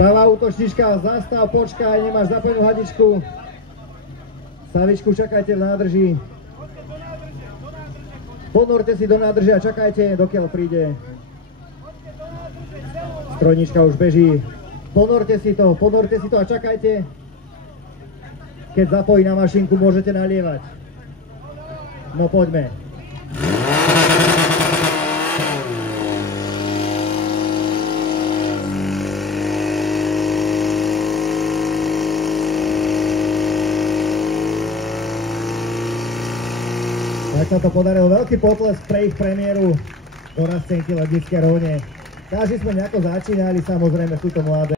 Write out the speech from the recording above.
Pravá útočníčka, zastav, počkaj, nemáš zapojenú hadičku. Savičku, čakajte v nádrži. Ponorte si do nádrže a čakajte, dokiaľ príde. Strojnička už beží. Ponorte si to a čakajte. Keď zapojí na mašinku, môžete nalievať. No poďme. Tak sa to podarilo, veľký potlesk pre ich premiéru do Rascenky Lednické Rovne. Každý sme nejako začínali, samozrejme sú to mladé.